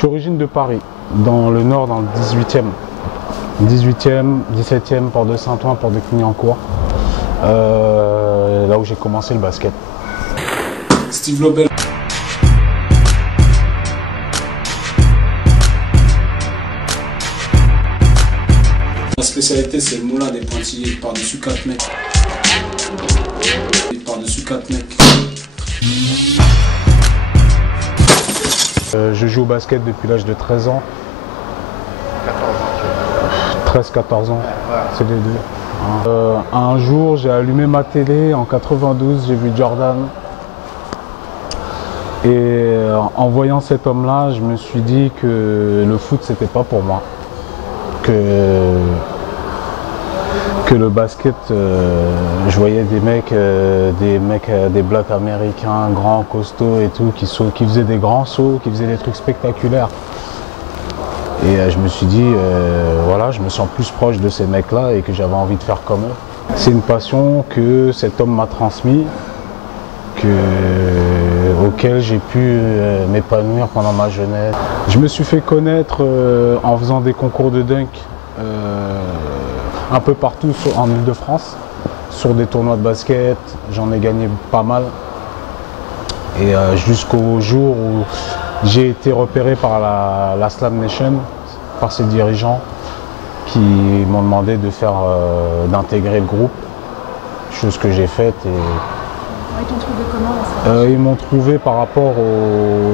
Je suis origine de Paris, dans le nord, dans le 18e. 18e, 17e, Port de Saint-Ouen, Port de Clignancourt. Là où j'ai commencé le basket. Steve Lobel. La spécialité, c'est le moulin des pointillés par-dessus 4 mecs. Par-dessus 4 mecs. Je joue au basket depuis l'âge de 13 ans. 13-14 ans, c'est les deux. Un jour, j'ai allumé ma télé en 92, j'ai vu Jordan. Et en voyant cet homme-là, je me suis dit que le foot, c'était pas pour moi. Que le basket, je voyais des mecs, des blacks américains, grands, costauds et tout, qui faisaient des grands sauts, qui faisaient des trucs spectaculaires. Et je me suis dit, voilà, je me sens plus proche de ces mecs-là et que j'avais envie de faire comme eux. C'est une passion que cet homme m'a transmise, auquel j'ai pu m'épanouir pendant ma jeunesse. Je me suis fait connaître en faisant des concours de dunk un peu partout en Ile-de-France, sur des tournois de basket. J'en ai gagné pas mal. Et jusqu'au jour où j'ai été repéré par la Slam Nation, par ses dirigeants qui m'ont demandé d'intégrer le groupe, chose que j'ai faite. Ils t'ont trouvé comment? Ils m'ont trouvé par rapport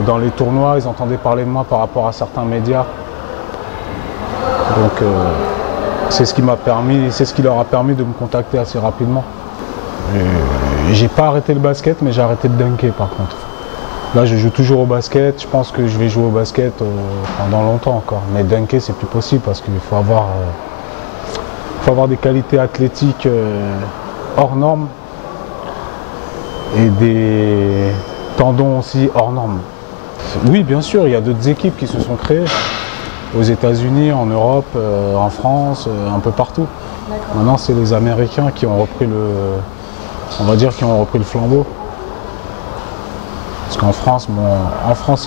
dans les tournois, ils entendaient parler de moi par rapport à certains médias. Donc c'est ce qui leur a permis de me contacter assez rapidement. J'ai pas arrêté le basket, mais j'ai arrêté de dunker par contre. Là, je joue toujours au basket. Je pense que je vais jouer au basket pendant longtemps encore. Mais dunker, c'est plus possible parce qu'il faut avoir des qualités athlétiques hors normes et des tendons aussi hors normes. Oui, bien sûr, il y a d'autres équipes qui se sont créées aux États-Unis, en Europe, en France, un peu partout. Maintenant, c'est les Américains qui ont repris le flambeau. Parce qu'en France,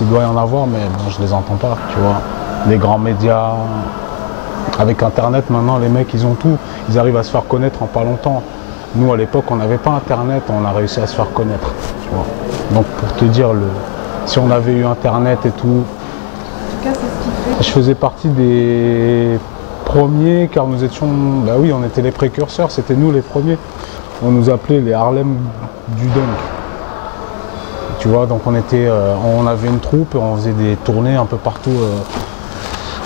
il doit y en avoir, mais bon, je les entends pas, tu vois. Les grands médias, avec Internet, maintenant, les mecs, ils ont tout. Ils arrivent à se faire connaître en pas longtemps. Nous, à l'époque, on n'avait pas Internet, on a réussi à se faire connaître, tu vois. Donc, pour te dire, si on avait eu Internet et tout... En tout cas, c'est ce qui fait. Je faisais partie des premiers, car nous étions... Bah oui, on était les précurseurs, c'était nous les premiers. On nous appelait les Harlem du dunk. Tu vois, donc on avait une troupe et on faisait des tournées un peu partout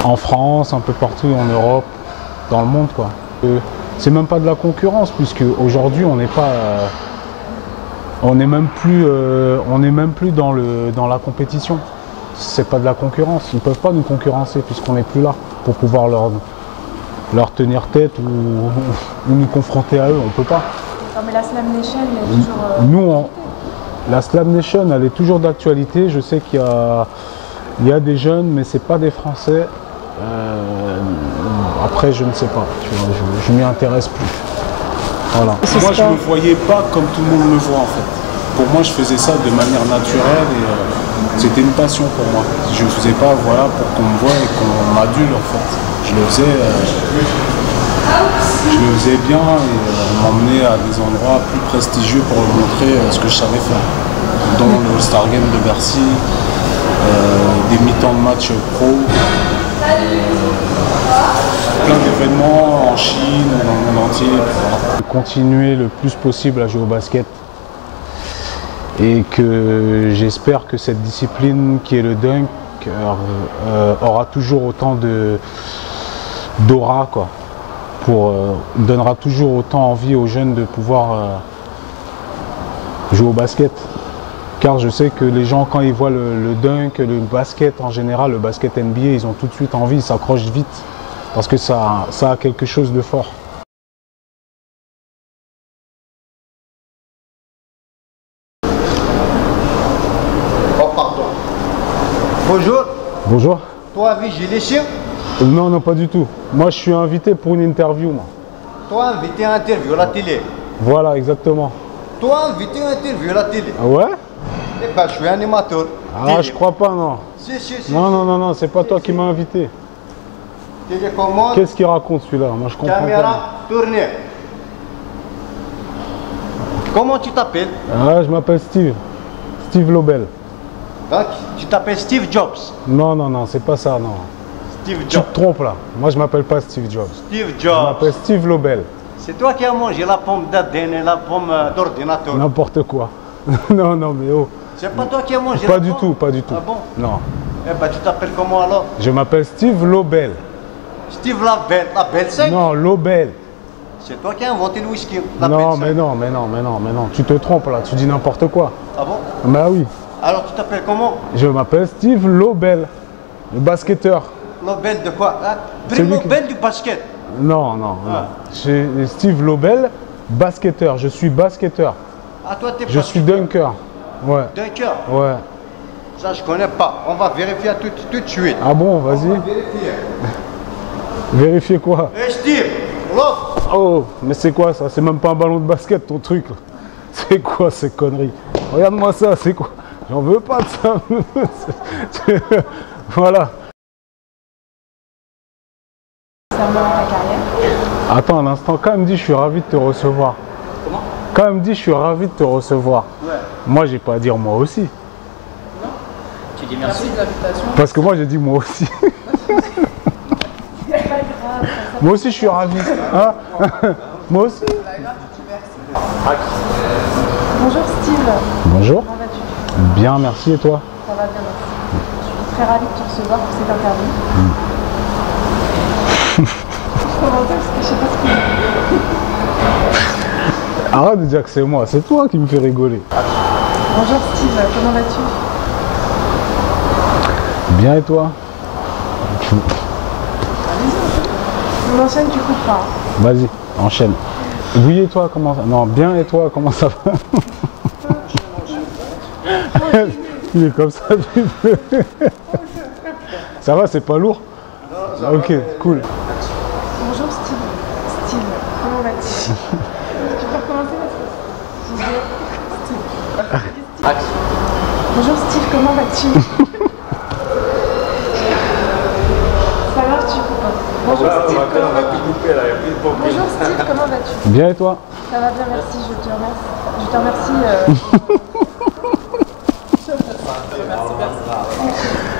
en France, un peu partout en Europe, dans le monde, quoi. C'est même pas de la concurrence, puisque aujourd'hui on n'est pas, on n'est même plus dans la compétition. C'est pas de la concurrence. Ils peuvent pas nous concurrencer puisqu'on n'est plus là pour pouvoir leur tenir tête ou nous confronter à eux. On peut pas. Non, mais la Slam Nation est toujours. La Slam Nation, elle est toujours d'actualité. Je sais qu'il y a des jeunes, mais c'est pas des Français. Après, je ne sais pas. Tu vois, je m'y intéresse plus. Voilà. Moi, je ne me voyais pas comme tout le monde me voit en fait. Pour moi, je faisais ça de manière naturelle et c'était une passion pour moi. Je ne faisais pas voilà, pour qu'on me voie et qu'on m'adule en fait. Je le faisais bien et on m'emmenait à des endroits plus prestigieux pour montrer ce que je savais faire. Dans le All-Star Game de Bercy, des mi-temps de match pro, plein d'événements en Chine, dans le monde entier. Voilà. Continuer le plus possible à jouer au basket et que j'espère que cette discipline qui est le dunk aura toujours autant d'aura, quoi. Donnera toujours autant envie aux jeunes de pouvoir jouer au basket. Car je sais que les gens, quand ils voient le dunk, le basket en général, le basket NBA, ils ont tout de suite envie, ils s'accrochent vite. Parce que ça a quelque chose de fort. Oh, pardon. Bonjour. Bonjour. Toi, vigilation? Non, non, pas du tout. Moi, je suis invité pour une interview, moi. Toi, invité à interview à la télé. Voilà, exactement. Toi, invité à interview à la télé. Ah ouais? Eh ben, je suis animateur. Ah, je crois pas, non. Si. Non, non, non, non, c'est pas toi qui m'as invité. Télécommande, Qu'est-ce qu'il raconte celui-là? Moi, je comprends caméra, pas. tournée. Comment tu t'appelles? Ah, je m'appelle Steve. Steve Lobel. Donc, tu t'appelles Steve Jobs. Non, non, non, c'est pas ça, non. Steve Tu Jobs. te trompes là. Moi, je m'appelle pas Steve Jobs. Steve Je Jobs. m'appelle Steve Lobel. C'est toi qui as mangé la pomme d'Aden et la pomme d'ordinateur. N'importe quoi. Non, non, mais oh. C'est pas toi qui as mangé Pas la du pomme? tout, pas du tout. Ah bon? Non. Eh ben, tu t'appelles comment alors? Je m'appelle Steve Lobel. Steve la belle sec? Non, Lobel. C'est toi qui as inventé le whisky. La Non, belle mais sec. non, mais non, mais non, mais non. Tu te trompes là, tu dis n'importe quoi. Ah bon? Bah oui. Alors tu t'appelles comment? Je m'appelle Steve Lobel, le basketteur. Nobel de quoi? Hein? Prix Celui qui- Nobel du basket. Non, non, Ah. non. Je- Steve Lobel, basketteur. Je suis basketteur. Ah toi t'es Je suis dunker. Ouais, dunker. ouais. Ça je connais pas. On va vérifier tout de suite. Ah bon, vas-y. Vérifier. Vérifiez quoi? Eh Steve, l'autre. Oh, mais c'est quoi ça? C'est même pas un ballon de basket ton truc là. C'est quoi ces conneries? Regarde-moi ça, c'est quoi? J'en veux pas de ça. Voilà. Concernant ta carrière. Attends un instant, quand même dit je suis ravi de te recevoir. Comment? Quand même dit je suis ravi de te recevoir. Ouais. Moi j'ai pas à dire moi aussi. Tu dis Merci de l'invitation. Parce que moi j'ai dit moi aussi. C'est pas grave. Moi aussi je suis ravi. Hein? Moi aussi. Bonjour Steve. Bonjour. Comment vas-tu? Bien, merci et toi? Ça va bien, merci. Je suis très ravie de te recevoir pour cette interview. Je commentais parce que je sais pas ce que... Arrête de dire que c'est moi, c'est toi qui me fais rigoler. Bonjour Steve, comment vas-tu? Bien et toi? On enchaîne, tu coupes pas. Vas-y, enchaîne. Oui et toi, comment ça? Non, bien et toi, comment ça va? Il est comme ça. Ça va, c'est pas lourd? Ok, cool. Bonjour Steve. Steve, comment vas-tu? Tu peux recommencer parce que... Steve. Bonjour Steve, comment vas-tu? Ça marche, tu coupes pas. Bonjour Steve, comment vas-tu? Bonjour Steve, comment vas-tu? Bien et toi? Ça va bien, merci, je te remercie. Je te remercie.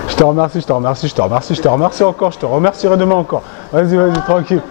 Je te remercie, je te remercie, je te remercie, je te remercie encore, je te remercierai demain encore. Vas-y, vas-y, tranquille.